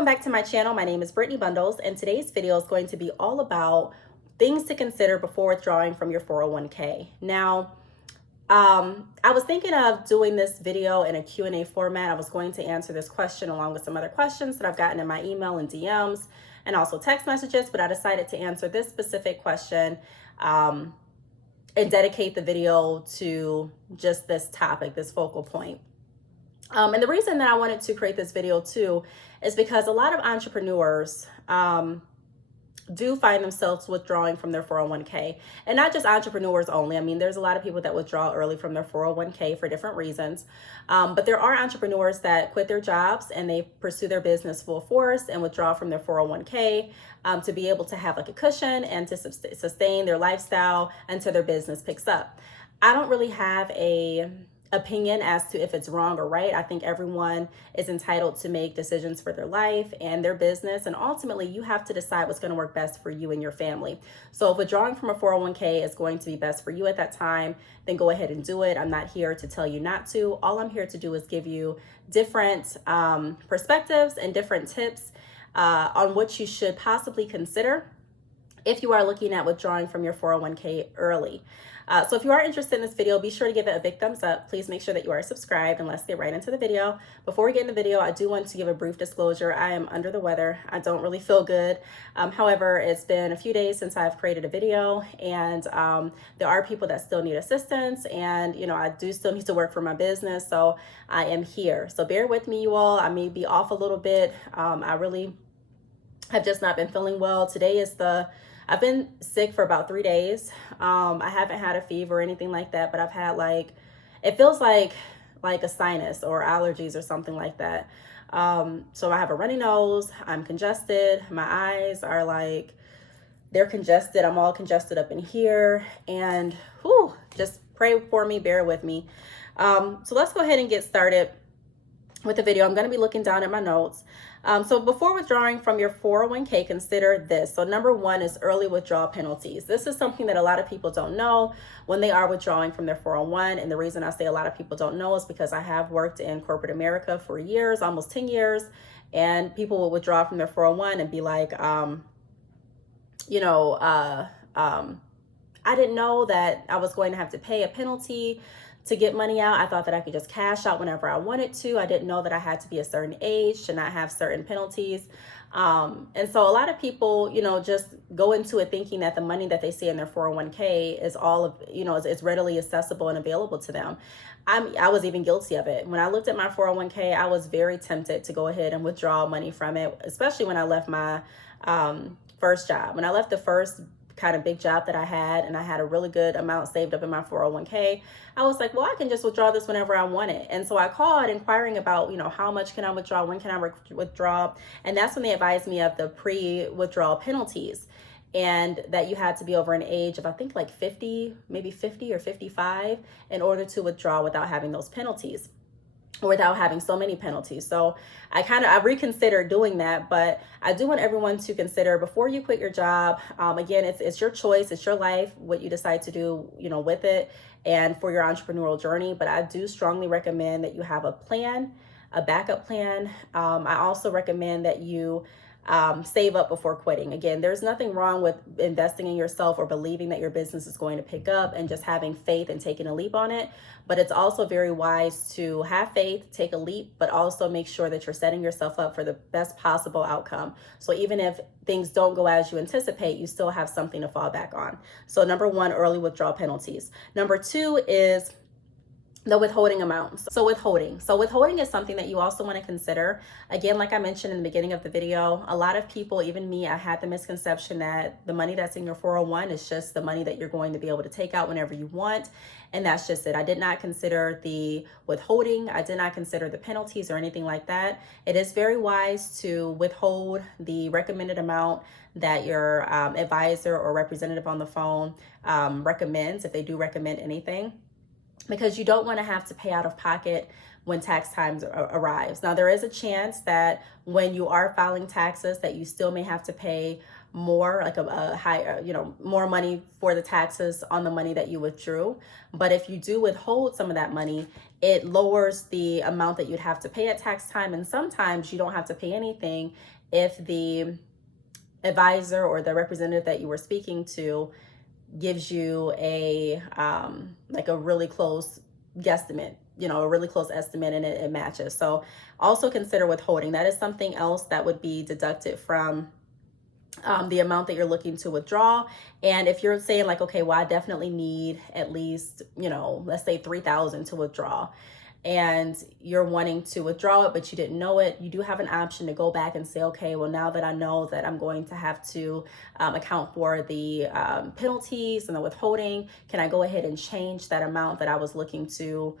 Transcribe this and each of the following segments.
Welcome back to my channel. My name is Brittney Bundles, and today's video is going to be all about things to consider before withdrawing from your 401k. Now, I was thinking of doing this video in a Q&A format. I was going to answer this question along with some other questions that I've gotten in my email and DMs and also text messages, but I decided to answer this specific question and dedicate the video to just this topic, this focal point. And the reason that I wanted to create this video too is because a lot of entrepreneurs do find themselves withdrawing from their 401k, and not just entrepreneurs only. I mean, there's a lot of people that withdraw early from their 401k for different reasons. But there are entrepreneurs that quit their jobs and they pursue their business full force and withdraw from their 401k to be able to have like a cushion and to sustain their lifestyle until their business picks up. I don't really have a opinion as to if it's wrong or right. I think everyone is entitled to make decisions for their life and their business, and ultimately you have to decide what's going to work best for you and your family. So if withdrawing from a 401k is going to be best for you at that time, then go ahead and do it. I'm not here to tell you not to. All I'm here to do is give you different perspectives and different tips on what you should possibly consider if you are looking at withdrawing from your 401k early. So if you are interested in this video, be sure to give it a big thumbs up. Please make sure that you are subscribed, and let's get right into the video. Before we get into the video, I do want to give a brief disclosure. I am under the weather. I don't really feel good. However, it's been a few days since I've created a video, and there are people that still need assistance, and I do still need to work for my business, so I am here. So bear with me, you all. I may be off a little bit. I really have just not been feeling well. I've been sick for about 3 days. I haven't had a fever or anything like that, but I've had it feels like a sinus or allergies or something like that. So I have a runny nose, I'm congested, my eyes are they're congested. I'm all congested up in here, and just pray for me, bear with me. So let's go ahead and get started with the video. I'm going to be looking down at my notes. So before withdrawing from your 401k, consider this. So number one is early withdrawal penalties. This is something that a lot of people don't know when they are withdrawing from their 401. And the reason I say a lot of people don't know is because I have worked in corporate America for years, almost 10 years, and people will withdraw from their 401 and be like, I didn't know that I was going to have to pay a penalty to get money out. I thought that I could just cash out whenever I wanted to. I didn't know that I had to be a certain age to not have certain penalties. And so a lot of people, just go into it thinking that the money that they see in their 401k is all of, it's readily accessible and available to them. I was even guilty of it. When I looked at my 401k, I was very tempted to go ahead and withdraw money from it, especially when I left my first job. When I left the first kind of big job that I had, and I had a really good amount saved up in my 401k, I was like, well, I can just withdraw this whenever I want it. And so I called inquiring about, how much can I withdraw? When can I withdraw? And that's when they advised me of the pre-withdrawal penalties, and that you had to be over an age of, I think 50, maybe 50 or 55 in order to withdraw without having those penalties, or without having so many penalties. So I reconsidered doing that, but I do want everyone to consider before you quit your job. Again, it's your choice, it's your life, what you decide to do, with it and for your entrepreneurial journey. But I do strongly recommend that you have a plan, a backup plan. I also recommend that you save up before quitting. Again, there's nothing wrong with investing in yourself or believing that your business is going to pick up and just having faith and taking a leap on it. But it's also very wise to have faith, take a leap, but also make sure that you're setting yourself up for the best possible outcome. So even if things don't go as you anticipate, you still have something to fall back on. So number one, early withdrawal penalties. Number two is the withholding amounts. So withholding is something that you also want to consider. Again, like I mentioned in the beginning of the video, a lot of people, even me, I had the misconception that the money that's in your 401 is just the money that you're going to be able to take out whenever you want. And that's just it. I did not consider the withholding. I did not consider the penalties or anything like that. It is very wise to withhold the recommended amount that your advisor or representative on the phone recommends, if they do recommend anything, because you don't want to have to pay out of pocket when tax time arrives. Now, there is a chance that when you are filing taxes that you still may have to pay more, like a higher, more money for the taxes on the money that you withdrew. But if you do withhold some of that money, it lowers the amount that you'd have to pay at tax time. And sometimes you don't have to pay anything if the advisor or the representative that you were speaking to gives you a like a really close guesstimate, a really close estimate, and it matches. So also consider withholding. That is something else that would be deducted from the amount that you're looking to withdraw. And if you're saying like, okay, well, I definitely need at least, let's say 3,000 to withdraw, and you're wanting to withdraw it, but you didn't know it, you do have an option to go back and say, okay, well, now that I know that I'm going to have to account for the penalties and the withholding, can I go ahead and change that amount that I was looking to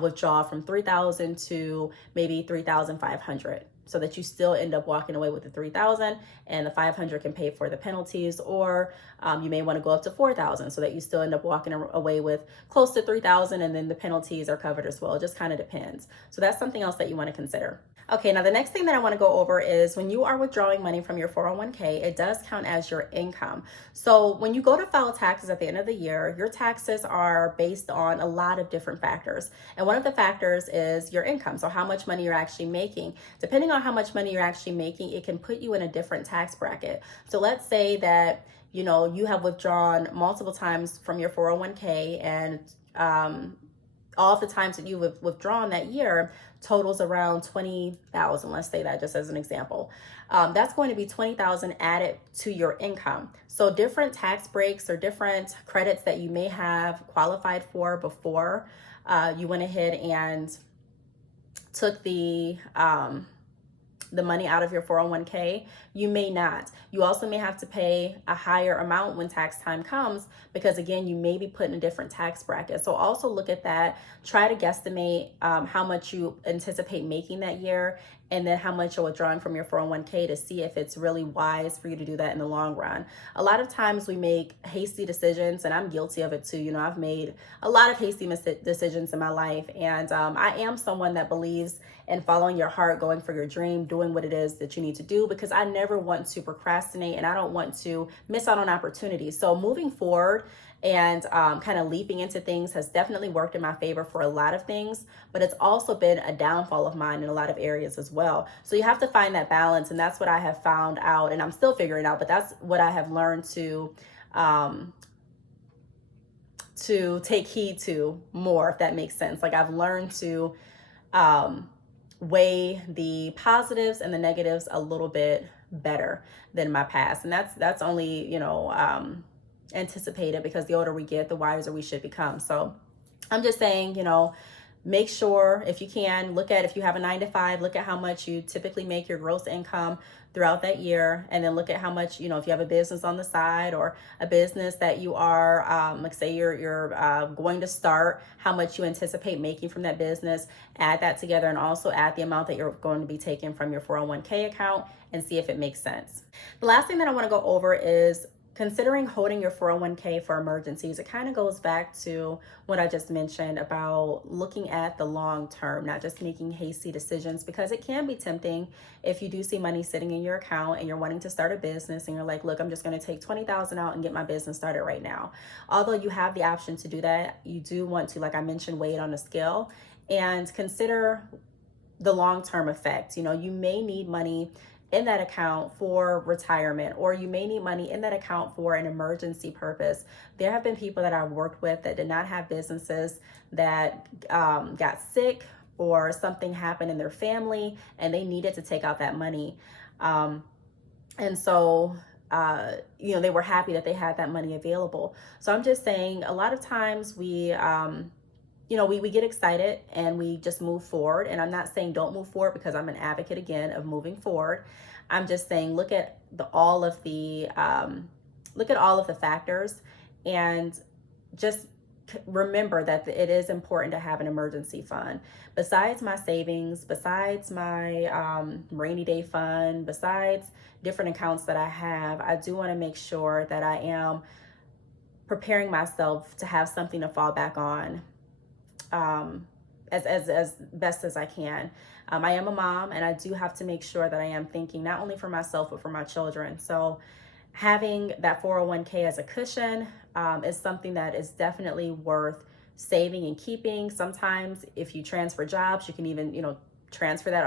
withdraw from 3,000 to maybe 3,500? So that you still end up walking away with the 3,000 and the 500 can pay for the penalties, or you may want to go up to 4,000 so that you still end up walking away with close to 3,000 and then the penalties are covered as well. It just kind of depends. So that's something else that you want to consider. Okay, now the next thing that I want to go over is when you are withdrawing money from your 401k, it does count as your income. So when you go to file taxes at the end of the year, your taxes are based on a lot of different factors. And one of the factors is your income. So how much money you're actually making. Depending on how much money you're actually making, it can put you in a different tax bracket. So let's say that, you have withdrawn multiple times from your 401k, and all of the times that you've withdrawn that year totals around 20,000. Let's say that just as an example. That's going to be 20,000 added to your income. So different tax breaks or different credits that you may have qualified for before you went ahead and took the money out of your 401k, you may not. You also may have to pay a higher amount when tax time comes, because again, you may be put in a different tax bracket. So also look at that, try to guesstimate how much you anticipate making that year, and then how much you're withdrawing from your 401k to see if it's really wise for you to do that in the long run. A lot of times we make hasty decisions, and I'm guilty of it too. I've made a lot of hasty decisions in my life, and I am someone that believes in following your heart, going for your dream, doing what it is that you need to do, because I never want to procrastinate and I don't want to miss out on opportunities. So moving forward and kind of leaping into things has definitely worked in my favor for a lot of things, but it's also been a downfall of mine in a lot of areas as well. So you have to find that balance, and that's what I have found out, and I'm still figuring out, but that's what I have learned to take heed to more, if that makes sense. Like I've learned to weigh the positives and the negatives a little bit better than my past, and that's only anticipated, because the older we get, the wiser we should become. So I'm just saying, make sure, if you can, look at, if you have a 9-to-5, look at how much you typically make your gross income throughout that year, and then look at how much, if you have a business on the side or a business that you are, like say you're going to start, how much you anticipate making from that business, add that together, and also add the amount that you're going to be taking from your 401k account, and see if it makes sense. The last thing that I want to go over is considering holding your 401k for emergencies. It kind of goes back to what I just mentioned about looking at the long term, not just making hasty decisions, because it can be tempting if you do see money sitting in your account and you're wanting to start a business and you're like, look, I'm just going to take 20,000 out and get my business started right now. Although you have the option to do that, you do want to, like I mentioned, weigh it on a scale and consider the long-term effect. You may need money in that account for retirement, or you may need money in that account for an emergency purpose. There have been people that I've worked with that did not have businesses, that got sick or something happened in their family and they needed to take out that money. And so they were happy that they had that money available. So I'm just saying, a lot of times we get excited and we just move forward. And I'm not saying don't move forward, because I'm an advocate again of moving forward. I'm just saying look at all of the factors, and just remember that it is important to have an emergency fund. Besides my savings, besides my rainy day fund, besides different accounts that I have, I do want to make sure that I am preparing myself to have something to fall back on as best as I can. I am a mom, and I do have to make sure that I am thinking not only for myself, but for my children. So having that 401k as a cushion is something that is definitely worth saving and keeping. Sometimes if you transfer jobs, you can even, you know, transfer that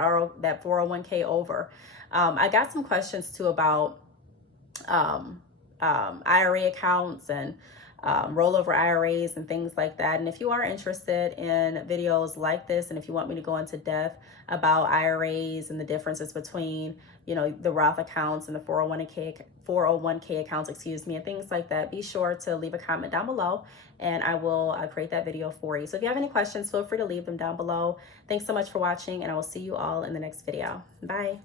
401k over. I got some questions too about IRA accounts and rollover IRAs and things like that. And if you are interested in videos like this, and if you want me to go into depth about IRAs and the differences between, you know, the Roth accounts and the 401k accounts, excuse me, and things like that, be sure to leave a comment down below and I will create that video for you. So if you have any questions, feel free to leave them down below. Thanks so much for watching, and I will see you all in the next video. Bye.